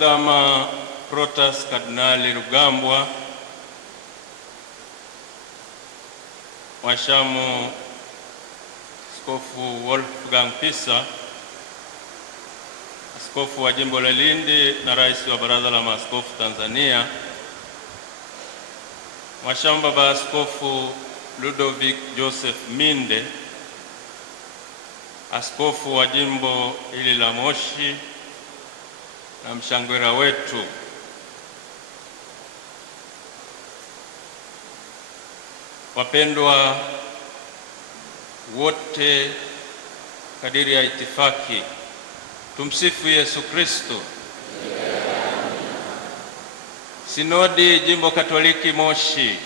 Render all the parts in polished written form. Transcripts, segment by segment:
Mwadhama Protas Kardinali Rugambwa, Mwashamu Askofu Wolfgang Pisa, Askofu wa Jimbo la Lindi na Rais wa Baraza la Maaskofu Tanzania, Mwashamu Baba Askofu Ludovic Joseph Minde, Askofu wa Jimbo hili la Moshi na mshangwera wetu, wapendwa wote kadiri ya itifaki, tumsifu Yesu Kristo. Sinodi Jimbo Katoliki Moshi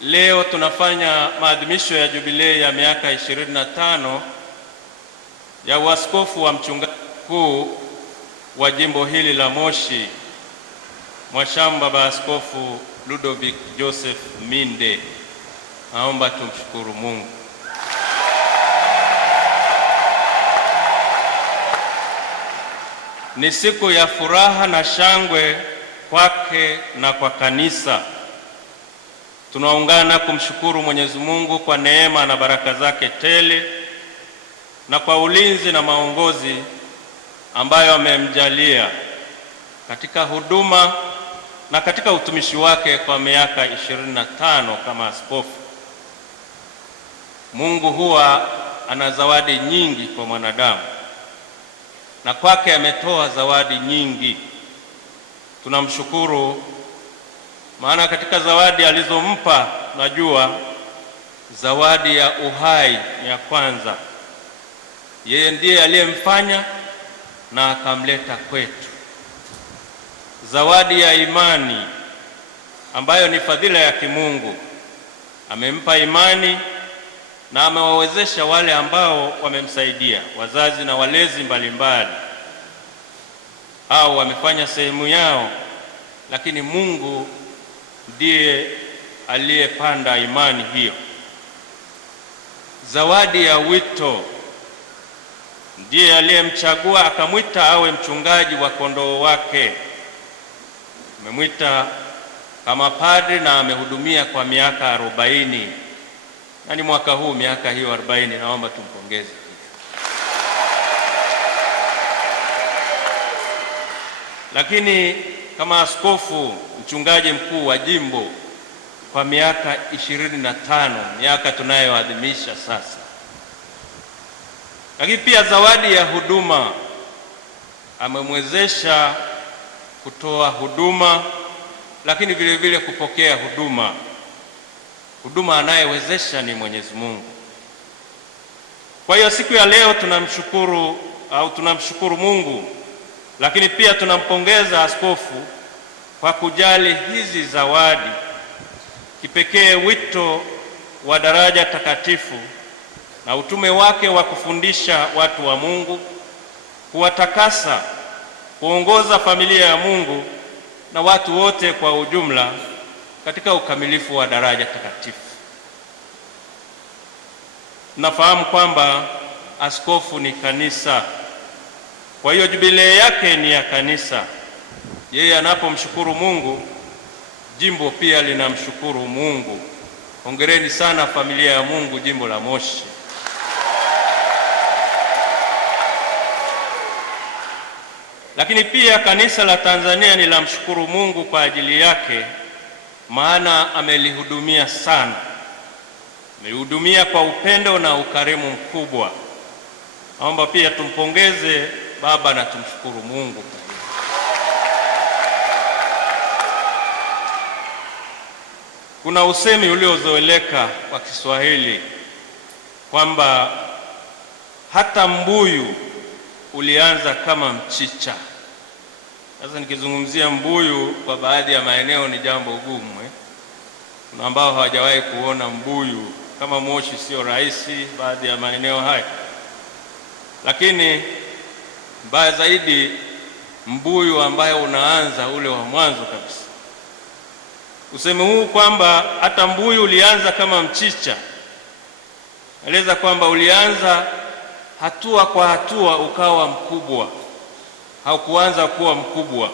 leo tunafanya maadhimisho ya jubilei ya miaka 25 ya uaskofu wa mchungaji mkuu wa jimbo hili la Moshi, Mwashamu Baba Askofu Ludovic Joseph Minde. Naomba tumshukuru Mungu. Ni siku ya furaha na shangwe kwake na kwa kanisa. Tunaungana kumshukuru Mwenyezi Mungu kwa neema na baraka zake tele na kwa ulinzi na maongozi ambayo amemjalia katika huduma na katika utumishi wake kwa miaka 25 kama askofu. Mungu huwa ana zawadi nyingi kwa mwanadamu, na kwake ametoa zawadi nyingi. Tunamshukuru maana katika zawadi alizompa, najua zawadi ya uhai ni ya kwanza. Yeye ndiye aliyemfanya na akamleta kwetu. Zawadi ya imani ambayo ni fadhila ya kimungu, amempa imani na amewawezesha wale ambao wamemsaidia, wazazi na walezi mbalimbali, au wamefanya sehemu yao, lakini Mungu ndiye aliyepanda imani hiyo. Zawadi ya wito, ndiye aliyemchagua akamwita awe mchungaji wa kondoo wake. Amemwita kama padri na amehudumia kwa miaka 40. Na ni mwaka huu miaka hiyo 40, naomba tumpongeze. Lakini kama askofu mchungaji mkuu wa jimbo kwa miaka 25, miaka tunayoadhimisha sasa. Lakini pia zawadi ya huduma, amemwezesha kutoa huduma, lakini vile vile kupokea huduma. Huduma anayewezesha ni Mwenyezi Mungu. Kwa hiyo siku ya leo tunamshukuru Mungu, lakini pia tunampongeza askofu kwa kujali hizi zawadi, kipekee wito wa daraja takatifu na utume wake wa kufundisha watu wa Mungu, kuwatakasa, kuongoza familia ya Mungu na watu wote kwa ujumla katika ukamilifu wa daraja takatifu. Nafahamu kwamba askofu ni kanisa, kwa hiyo jubilei yake ni ya kanisa. Yeye anapomshukuru Mungu, jimbo pia linamshukuru Mungu. Hongereni sana familia ya Mungu jimbo la Moshi. Lakini pia kanisa la Tanzania ni la mshukuru Mungu kwa ajili yake, maana amelihudumia sana. Amelihudumia kwa upendo na ukarimu mkubwa. Naomba pia tumpongeze baba na tumshukuru Mungu. Kuna usemi uliozoeleka wa Kiswahili kwamba hata mbuyu ulianza kama mchicha. Sasa nikizungumzia mbuyu kwa baadhi ya maeneo ni jambo gumu. Kuna ambao hawajawahi kuona mbuyu, kama Moshi sio rahisi baadhi ya maeneo haya. Lakini mbaya zaidi, mbuyu ambayo unaanza ule wa mwanzo kabisa. Usemi huu kwamba hata mbuyu ulianza kama mchicha, eleza kwamba ulianza hatua kwa hatua ukawa mkubwa, haukuanza kuwa mkubwa.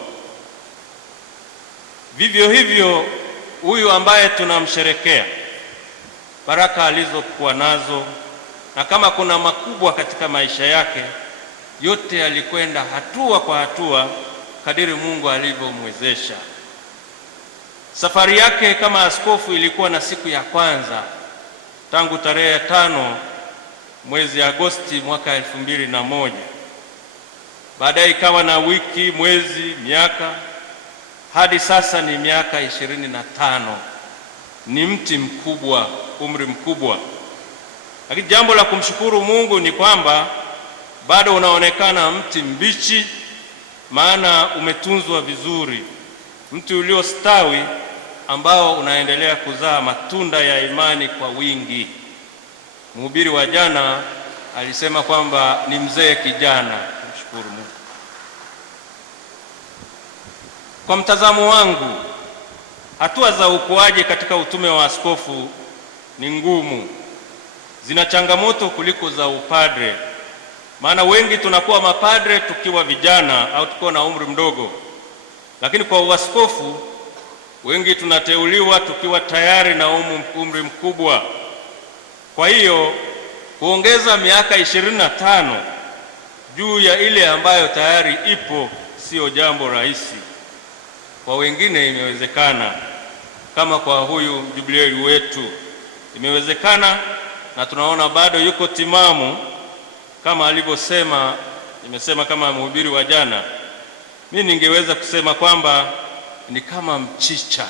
Vivyo hivyo huyu ambaye tunamsherekea, baraka alizokuwa nazo, na kama kuna makubwa katika maisha yake, yote yalikwenda hatua kwa hatua kadiri Mungu alivyomwezesha. Safari yake kama askofu ilikuwa na siku ya kwanza tangu tarehe 5 mwezi Agosti mwaka 2001. Baadaye ikawa na wiki, mwezi, miaka, hadi sasa ni miaka 25. Ni mti mkubwa, umri mkubwa. Lakini jambo la kumshukuru Mungu ni kwamba bado unaonekana mti mbichi, maana umetunzwa vizuri, mti uliostawi ambao unaendelea kuzaa matunda ya imani kwa wingi. Mhubiri wa jana alisema kwamba ni mzee kijana. Kumshukuru Mungu. Kwa mtazamo wangu, hatua za ukuaji katika utume wa askofu ni ngumu, zina changamoto kuliko za upadre. Maana wengi tunakuwa mapadre tukiwa vijana au tukiwa na umri mdogo, lakini kwa uaskofu wengi tunateuliwa tukiwa tayari na umri mkubwa. Kwa hiyo kuongeza miaka 25 juu ya ile ambayo tayari ipo sio jambo rahisi. Kwa wengine imewezekana, kama kwa huyu jubilei wetu imewezekana, na tunaona bado yuko timamu kama alivyosema. Nimesema kama mhubiri wa jana, mimi ningeweza kusema kwamba ni kama mchicha,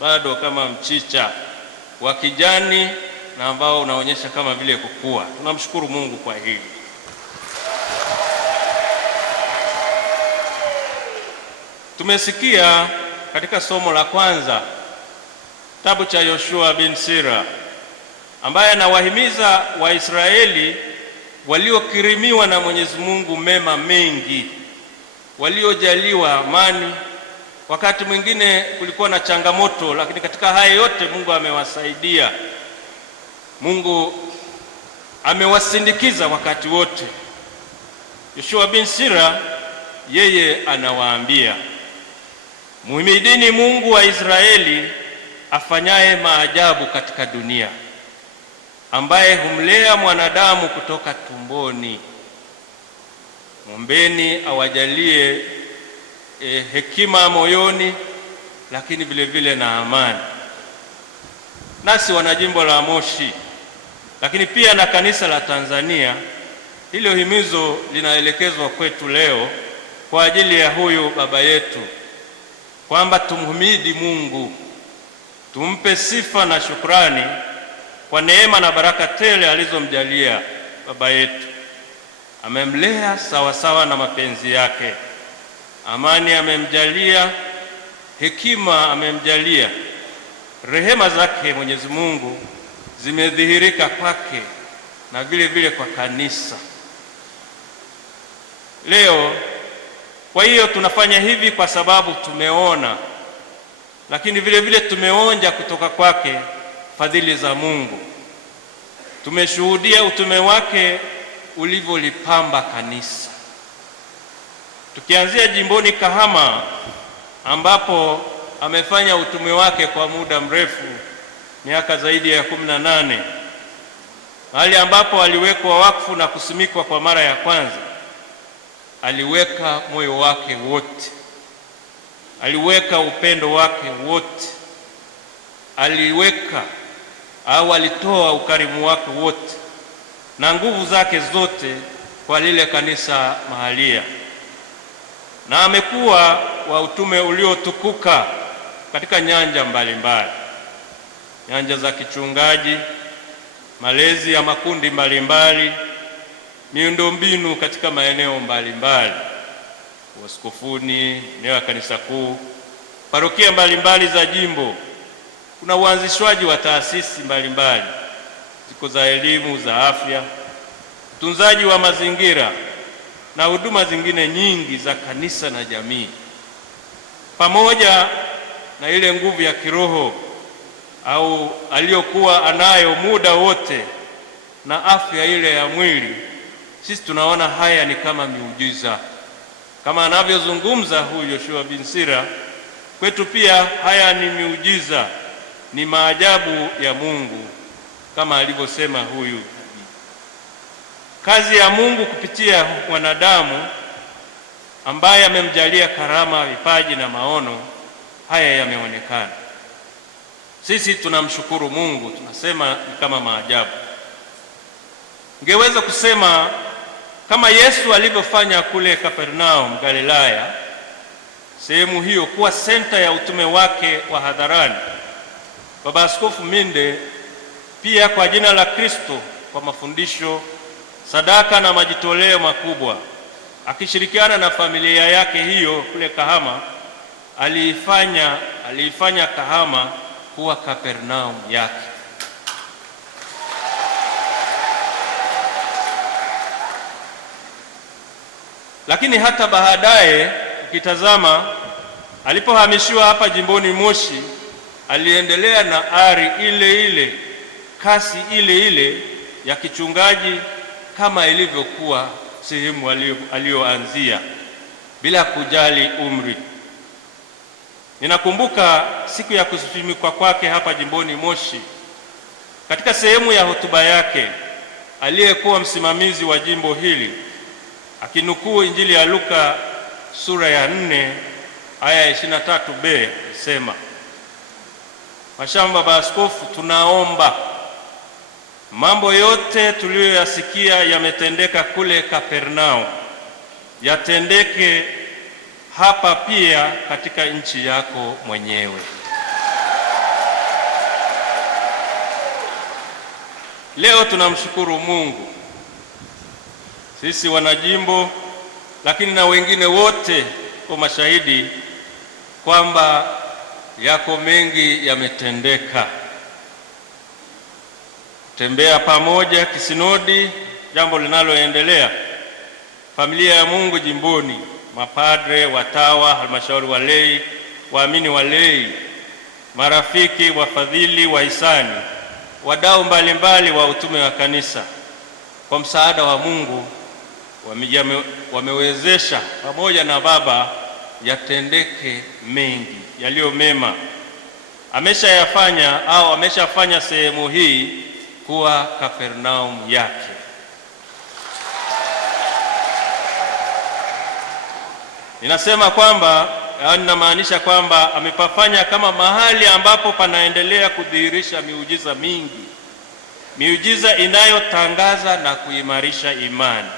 bado kama mchicha wa kijani na ambao unaonyesha kama vile kukua. Tunamshukuru Mungu kwa hili. Tumesikia katika somo la kwanza kitabu cha Yoshua bin Sira, ambaye anawahimiza Waisraeli waliokirimiwa na Mwenyezi Mungu mema mengi, waliojaliwa amani. Wakati mwingine kulikuwa na changamoto, lakini katika haya yote Mungu amewasaidia. Mungu amewasindikiza wakati wote. Yoshua bin Sira yeye anawaambia, muhimidini Mungu wa Israeli afanyaye maajabu katika dunia, ambaye humlea mwanadamu kutoka tumboni. Mwombeni awajalie hekima moyoni, lakini vile vile na amani. Nasi wanajimbo la Moshi, lakini pia na kanisa la Tanzania, hilo himizo linaelekezwa kwetu leo kwa ajili ya huyu baba yetu, kwamba tumhimidi Mungu, tumpe sifa na shukrani kwa neema na baraka tele alizomjalia baba yetu. Amemlea sawa sawa na mapenzi yake, amani amemjalia, hekima amemjalia. Rehema zake Mwenyezi Mungu zimedhihirika kwake na vile vile kwa kanisa leo. Kwa hiyo tunafanya hivi kwa sababu tumeona, lakini vile vile tumeonja kutoka kwake fadhili za Mungu. Tumeshuhudia utume wake ulivyolipamba kanisa, tukianzia jimboni Kahama ambapo amefanya utume wake kwa muda mrefu, miaka zaidi ya 18, mahali ambapo aliwekwa wakfu na kusimikwa kwa mara ya kwanza. Aliweka moyo wake wote, aliweka upendo wake wote, alitoa ukarimu wake wote na nguvu zake zote kwa lile kanisa mahalia, na amekuwa wa utume uliotukuka katika nyanja mbalimbali, nyanja za kichungaji, malezi ya makundi mbalimbali, miundombinu katika maeneo mbalimbali, uaskofuni, eneo la kanisa kuu, parokia mbalimbali za jimbo. Kuna uanzishwaji wa taasisi mbalimbali, ziko za elimu, za afya, utunzaji wa mazingira na huduma zingine nyingi za kanisa na jamii, pamoja na ile nguvu ya kiroho au aliyokuwa anayo muda wote na afya ile ya mwili sisi tunaona haya ni kama miujiza, kama anavyozungumza huyu Yoshua bin Sira. Kwetu pia haya ni miujiza, ni maajabu ya Mungu kama alivyosema huyu. Kazi ya Mungu kupitia wanadamu ambaye amemjalia karama, vipaji na maono, haya yameonekana. Sisi tunamshukuru Mungu, tunasema ni kama maajabu. Ngeweza kusema kama Yesu alivyofanya kule Kapernaum Galilaya, sehemu hiyo kuwa senta ya utume wake wa hadharani, Baba Askofu Minde pia kwa jina la Kristo, kwa mafundisho, sadaka na majitoleo makubwa, akishirikiana na familia yake hiyo kule Kahama, aliifanya Kahama kuwa Kapernaum yake. Lakini hata baadaye ukitazama, alipohamishiwa hapa jimboni Moshi, aliendelea na ari ile ile, kasi ile ile ya kichungaji kama ilivyokuwa sehemu aliyoanzia, bila kujali umri. Ninakumbuka siku ya kusimikwa kwake hapa jimboni Moshi, katika sehemu ya hotuba yake, aliyekuwa msimamizi wa jimbo hili akinukuu Injili ya Luka sura ya 4 aya ya 23b, alisema, Mashamba Baba Askofu, tunaomba mambo yote tuliyoyasikia yametendeka kule Kapernaum yatendeke hapa pia katika nchi yako mwenyewe. Leo tunamshukuru Mungu, sisi wanajimbo, lakini na wengine wote kwa mashahidi kwamba yako mengi yametendeka. Tembea pamoja kisinodi, jambo linaloendelea. Familia ya Mungu jimboni, mapadre, watawa, halmashauri walei, waamini walei, marafiki, wafadhili, wahisani, wadau mbalimbali wa utume wa kanisa, kwa msaada wa Mungu wamewezesha pamoja na Baba yatendeke mengi yaliyo mema. Ameshafanya sehemu hii kuwa Kapernaum yake. Ninasema kwamba, ninamaanisha kwamba amepafanya kama mahali ambapo panaendelea kudhihirisha miujiza mingi, miujiza inayotangaza na kuimarisha imani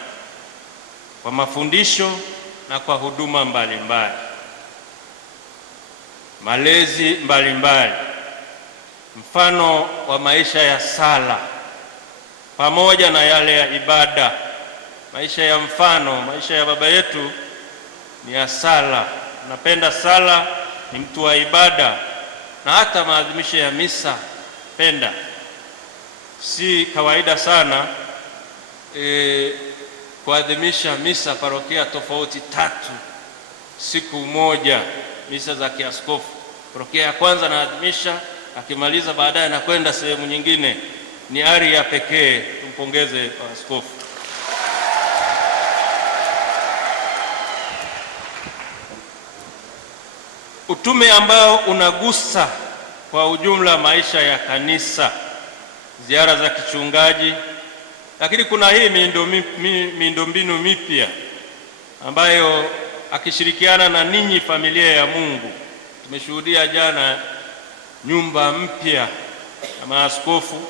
kwa mafundisho na kwa huduma mbalimbali, malezi mbalimbali, mfano wa maisha ya sala pamoja na yale ya ibada. Maisha ya mfano, maisha ya baba yetu ni ya sala. Napenda sala, ni mtu wa ibada, na hata maadhimisho ya misa penda. Si kawaida sana kuadhimisha misa parokia tofauti 3 siku moja, misa za kiaskofu. Parokia ya kwanza naadhimisha, akimaliza baadaye na kwenda sehemu nyingine. Ni ari ya pekee, tumpongeze askofu. Utume ambao unagusa kwa ujumla maisha ya kanisa, ziara za kichungaji, lakini kuna hii miundombinu mipya ambayo akishirikiana na ninyi familia ya Mungu. Tumeshuhudia jana nyumba mpya ya maaskofu,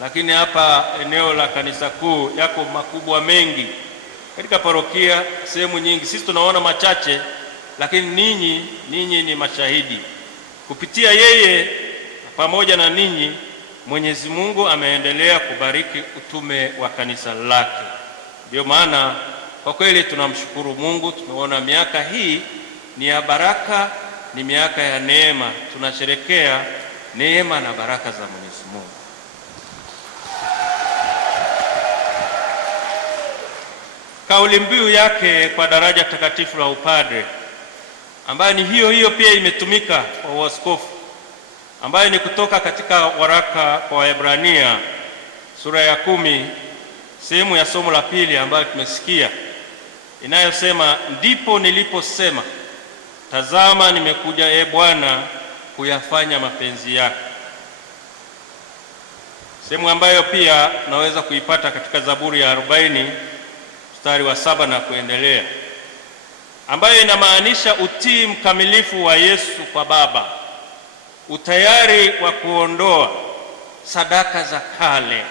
lakini hapa eneo la kanisa kuu yako makubwa mengi katika parokia, sehemu nyingi. Sisi tunaona machache, lakini ninyi ni mashahidi. Kupitia yeye pamoja na ninyi, Mwenyezi Mungu ameendelea kubariki utume wa kanisa lake. Ndio maana kwa kweli tunamshukuru Mungu. Tumeona miaka hii ni ya baraka, ni miaka ya neema. Tunasherekea neema na baraka za Mwenyezi Mungu. Kauli mbiu yake kwa daraja takatifu la upadre, ambayo ni hiyo pia imetumika kwa uaskofu, ambayo ni kutoka katika waraka kwa Waebrania sura ya 10 sehemu ya somo la pili ambayo tumesikia inayosema, ndipo niliposema tazama nimekuja, e Bwana, kuyafanya mapenzi yako. Sehemu ambayo pia tunaweza kuipata katika Zaburi ya 40 mstari wa 7 na kuendelea, ambayo inamaanisha utii mkamilifu wa Yesu kwa Baba, utayari wa kuondoa sadaka za kale,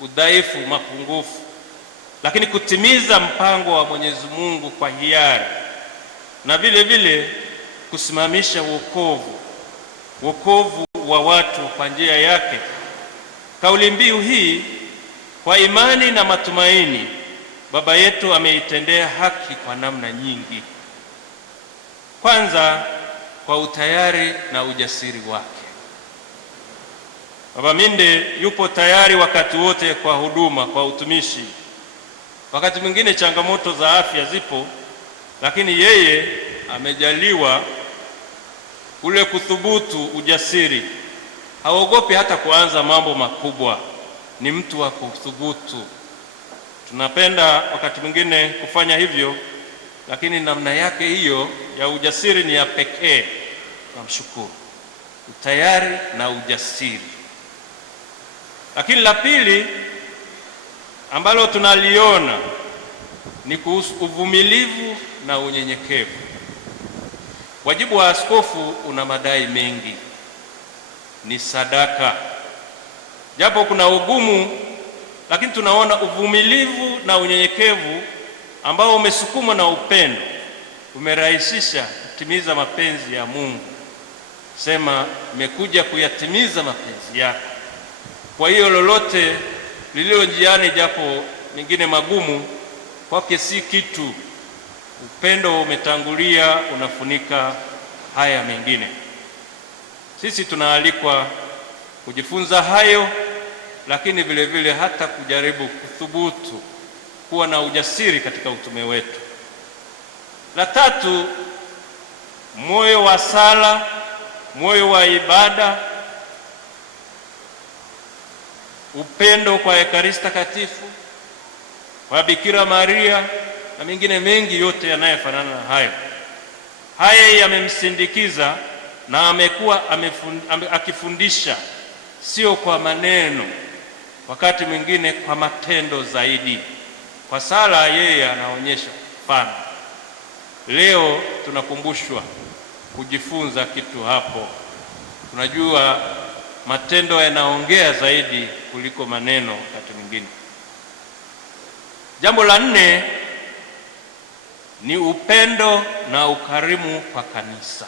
udhaifu, mapungufu, lakini kutimiza mpango wa Mwenyezi Mungu kwa hiari, na vile vile kusimamisha wokovu wa watu kwa njia yake. Kauli mbiu hii, kwa imani na matumaini, Baba yetu ameitendea haki kwa namna nyingi. Kwanza, kwa utayari na ujasiri wake. Baba Minde yupo tayari wakati wote kwa huduma, kwa utumishi. Wakati mwingine changamoto za afya zipo, lakini yeye amejaliwa ule kuthubutu, ujasiri. Haogopi hata kuanza mambo makubwa, ni mtu wa kuthubutu. Tunapenda wakati mwingine kufanya hivyo, lakini namna yake hiyo ya ujasiri ni ya pekee. Namshukuru, utayari na ujasiri. Lakini la pili ambalo tunaliona ni kuhusu uvumilivu na unyenyekevu. Wajibu wa askofu una madai mengi, ni sadaka. Japo kuna ugumu, lakini tunaona uvumilivu na unyenyekevu ambao umesukumwa na upendo umerahisisha kutimiza mapenzi ya Mungu. Sema, nimekuja kuyatimiza mapenzi yako. Kwa hiyo lolote lililo njiani, japo mengine magumu, kwake si kitu. Upendo umetangulia, unafunika haya mengine. Sisi tunaalikwa kujifunza hayo, lakini vile vile hata kujaribu kuthubutu, kuwa na ujasiri katika utume wetu. La tatu, moyo wa sala, moyo wa ibada, upendo kwa Ekaristi Takatifu, kwa Bikira Maria na mengine mengi, yote yanayofanana na hayo. Haya yamemsindikiza na amekuwa akifundisha, sio kwa maneno, wakati mwingine kwa matendo zaidi. Kwa sala yeye anaonyesha mfano. Leo tunakumbushwa kujifunza kitu hapo. Tunajua matendo yanaongea zaidi kuliko maneno wakati mwingine. Jambo la 4 ni upendo na ukarimu kwa kanisa.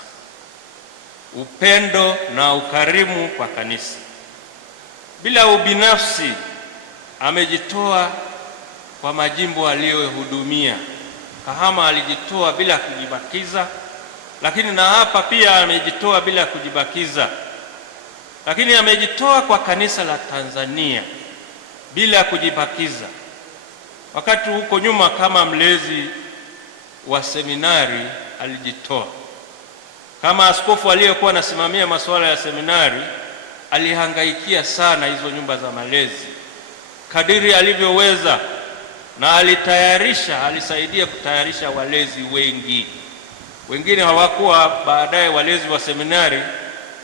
Upendo na ukarimu kwa kanisa. Bila ubinafsi, amejitoa kwa majimbo aliyohudumia. Kahama alijitoa bila kujibakiza, lakini na hapa pia amejitoa bila kujibakiza. Lakini amejitoa kwa kanisa la Tanzania bila kujibakiza. Wakati huko nyuma kama mlezi wa seminari alijitoa. Kama askofu aliyekuwa anasimamia masuala ya seminari, alihangaikia sana hizo nyumba za malezi kadiri alivyoweza, na alisaidia kutayarisha walezi wengi. Wengine hawakuwa baadaye walezi wa seminari,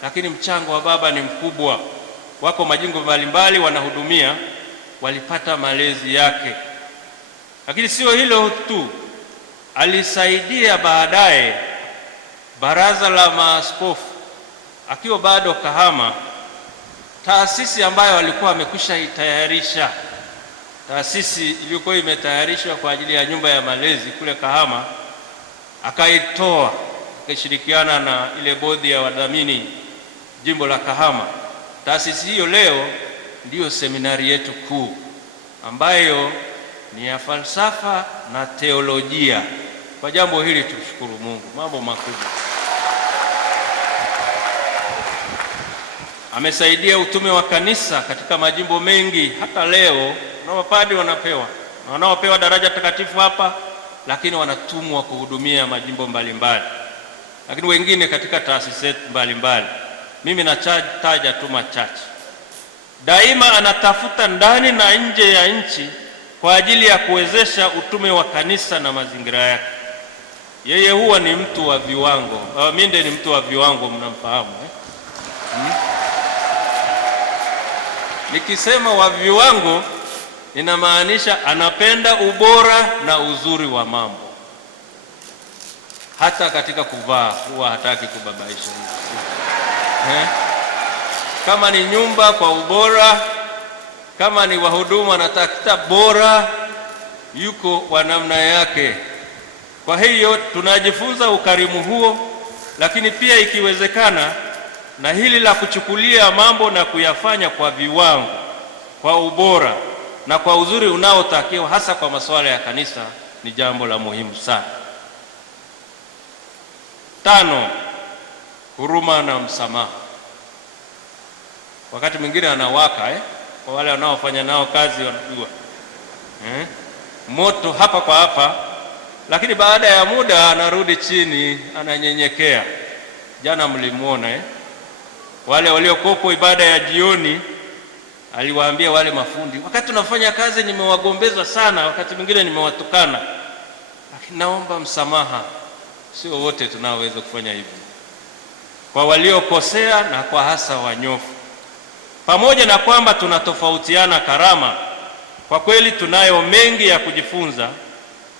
lakini mchango wa baba ni mkubwa. Wako majimbo mbalimbali wanahudumia, walipata malezi yake. Lakini sio hilo tu, alisaidia baadaye baraza la maaskofu akiwa bado Kahama, taasisi ambayo alikuwa amekwisha itayarisha. Taasisi iliyokuwa imetayarishwa kwa ajili ya nyumba ya malezi kule Kahama, akaitoa, akishirikiana na ile bodi ya wadhamini jimbo la Kahama. Taasisi hiyo leo ndiyo seminari yetu kuu, ambayo ni ya falsafa na teolojia. Kwa jambo hili tushukuru Mungu, mambo makubwa. Amesaidia utume wa kanisa katika majimbo mengi. Hata leo na mapadri wanapewa na wanaopewa daraja takatifu hapa, lakini wanatumwa kuhudumia majimbo mbalimbali, lakini wengine katika taasisi mbalimbali. Mimi nataja tu machache. Daima anatafuta ndani na nje ya nchi kwa ajili ya kuwezesha utume wa kanisa na mazingira yake. Yeye huwa ni mtu wa viwango. Minde ni mtu wa viwango, mnamfahamu Nikisema wa viwango inamaanisha anapenda ubora na uzuri wa mambo. Hata katika kuvaa huwa hataki kubabaisha. Kama ni nyumba kwa ubora, kama ni wahudumu anatafuta bora, yuko kwa namna yake. Kwa hiyo tunajifunza ukarimu huo, lakini pia ikiwezekana na hili la kuchukulia mambo na kuyafanya kwa viwango, kwa ubora na kwa uzuri unaotakiwa, hasa kwa masuala ya kanisa, ni jambo la muhimu sana. 5, huruma na msamaha. Wakati mwingine anawaka kwa wale wanaofanya nao kazi wanajua moto hapa kwa hapa, lakini baada ya muda anarudi chini, ananyenyekea. Jana mlimuona wale waliokopo ibada ya jioni, aliwaambia wale mafundi, wakati tunafanya kazi nimewagombeza sana, wakati mwingine nimewatukana, lakini naomba msamaha. Sio wote tunaoweza kufanya hivyo, kwa waliokosea na kwa hasa wanyofu. Pamoja na kwamba tunatofautiana karama, kwa kweli tunayo mengi ya kujifunza,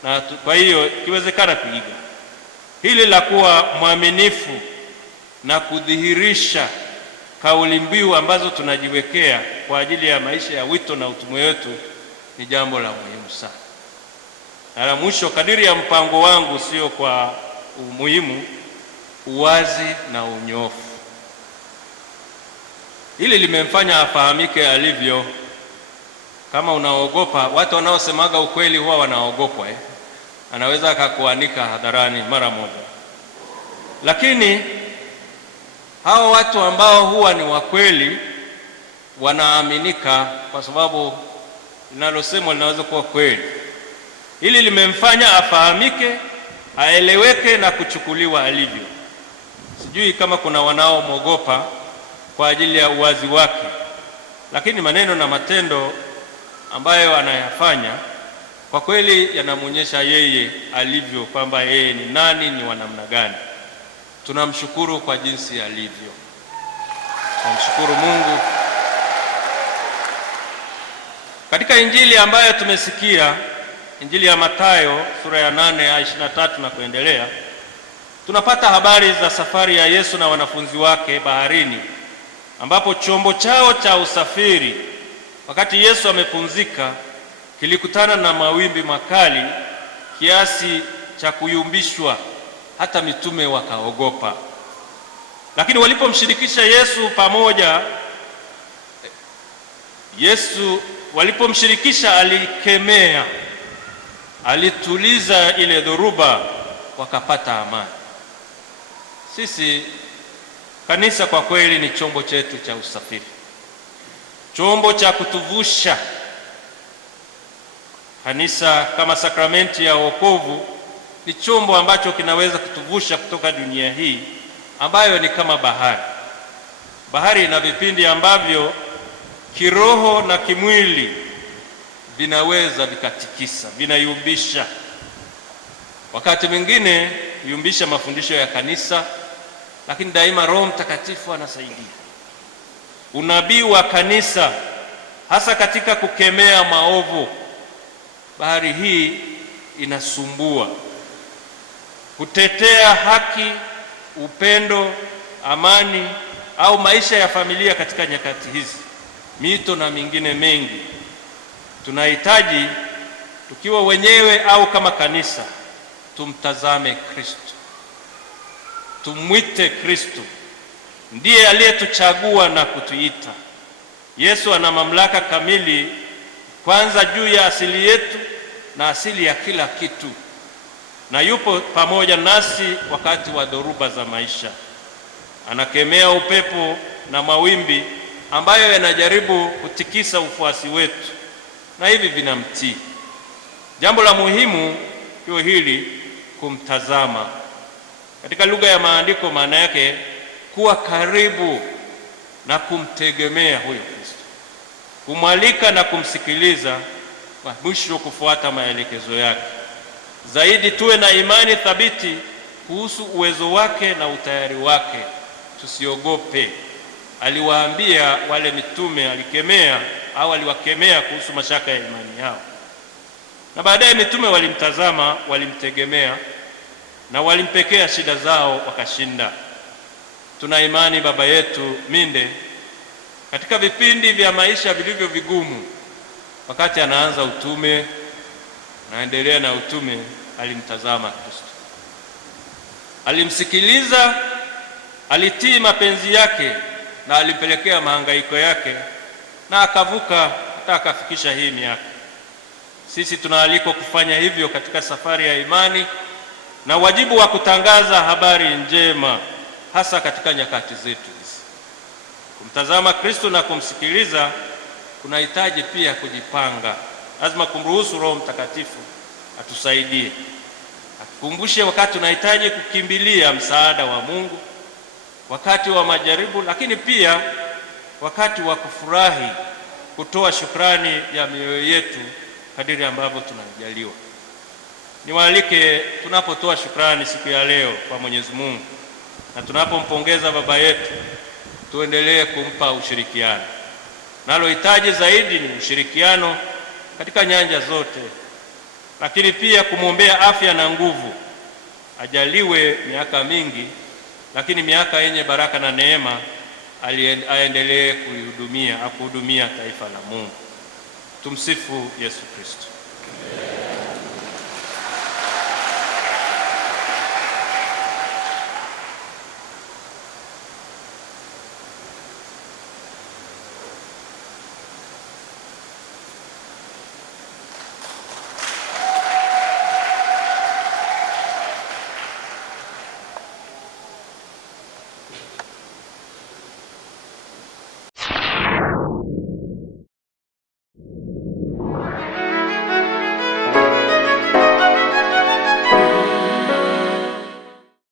na kwa hiyo ikiwezekana kuiga hili la kuwa mwaminifu na kudhihirisha kauli mbiu ambazo tunajiwekea kwa ajili ya maisha ya wito na utume wetu ni jambo la muhimu sana. Na la mwisho, kadiri ya mpango wangu, sio kwa umuhimu, uwazi na unyofu. Hili limemfanya afahamike alivyo. Kama unaogopa, watu wanaosemaga ukweli huwa wanaogopwa Anaweza akakuanika hadharani mara moja. Lakini hao watu ambao huwa ni wakweli wanaaminika, kwa sababu linalosemwa linaweza kuwa kweli. Hili limemfanya afahamike, aeleweke na kuchukuliwa alivyo. Sijui kama kuna wanaomwogopa kwa ajili ya uwazi wake, lakini maneno na matendo ambayo anayafanya kwa kweli yanamwonyesha yeye alivyo, kwamba yeye ni nani, ni wa namna gani. Tunamshukuru kwa jinsi alivyo. Tunamshukuru Mungu. Katika Injili ambayo tumesikia, Injili ya Mathayo sura ya 8 ya 23 na kuendelea, tunapata habari za safari ya Yesu na wanafunzi wake baharini, ambapo chombo chao cha usafiri, wakati Yesu amepumzika, kilikutana na mawimbi makali kiasi cha kuyumbishwa, hata mitume wakaogopa. Lakini walipomshirikisha Yesu walipomshirikisha, alikemea, alituliza ile dhoruba, wakapata amani. Sisi kanisa kwa kweli ni chombo chetu cha usafiri, chombo cha kutuvusha. Kanisa kama sakramenti ya wokovu ni chombo ambacho kinaweza kutuvusha kutoka dunia hii ambayo ni kama bahari. Bahari ina vipindi ambavyo kiroho na kimwili vinaweza vikatikisa, vinayumbisha. Wakati mwingine yumbisha mafundisho ya kanisa, lakini daima Roho Mtakatifu anasaidia. Unabii wa kanisa, hasa katika kukemea maovu, bahari hii inasumbua. Kutetea haki, upendo, amani au maisha ya familia katika nyakati hizi, mito na mingine mengi, tunahitaji tukiwa wenyewe au kama kanisa tumtazame Kristo, tumwite Kristo. Ndiye aliyetuchagua na kutuita. Yesu ana mamlaka kamili, kwanza juu ya asili yetu na asili ya kila kitu, na yupo pamoja nasi wakati wa dhoruba za maisha. Anakemea upepo na mawimbi ambayo yanajaribu kutikisa ufuasi wetu, na hivi vinamtii. Jambo la muhimu ndio hili, kumtazama. Katika lugha ya maandiko maana yake kuwa karibu na kumtegemea huyo Kristo, kumwalika na kumsikiliza, mwisho kufuata maelekezo yake. Zaidi tuwe na imani thabiti kuhusu uwezo wake na utayari wake, tusiogope. Aliwaambia wale mitume, aliwakemea kuhusu mashaka ya imani yao, na baadaye mitume walimtazama, walimtegemea na walimpekea shida zao, wakashinda. Tuna imani baba yetu Minde katika vipindi vya maisha vilivyo vigumu, wakati anaanza utume, naendelea na utume, alimtazama Kristo, alimsikiliza, alitii mapenzi yake na alimpelekea mahangaiko yake, na akavuka hata akafikisha hii miaka. Sisi tunaalikwa kufanya hivyo katika safari ya imani na wajibu wa kutangaza habari njema, hasa katika nyakati zetu hizi. Kumtazama Kristo na kumsikiliza kunahitaji pia kujipanga. Lazima kumruhusu Roho Mtakatifu atusaidie, atukumbushe wakati tunahitaji kukimbilia msaada wa Mungu, wakati wa majaribu, lakini pia wakati wa kufurahi, kutoa shukrani ya mioyo yetu kadiri ambavyo tunajaliwa. Niwaalike tunapotoa shukrani siku ya leo kwa Mwenyezi Mungu na tunapompongeza baba yetu, tuendelee kumpa ushirikiano. Nalo hitaji zaidi ni ushirikiano katika nyanja zote, lakini pia kumwombea afya na nguvu, ajaliwe miaka mingi, lakini miaka yenye baraka na neema, aendelee kuhudumia taifa la Mungu. Tumsifu Yesu Kristo.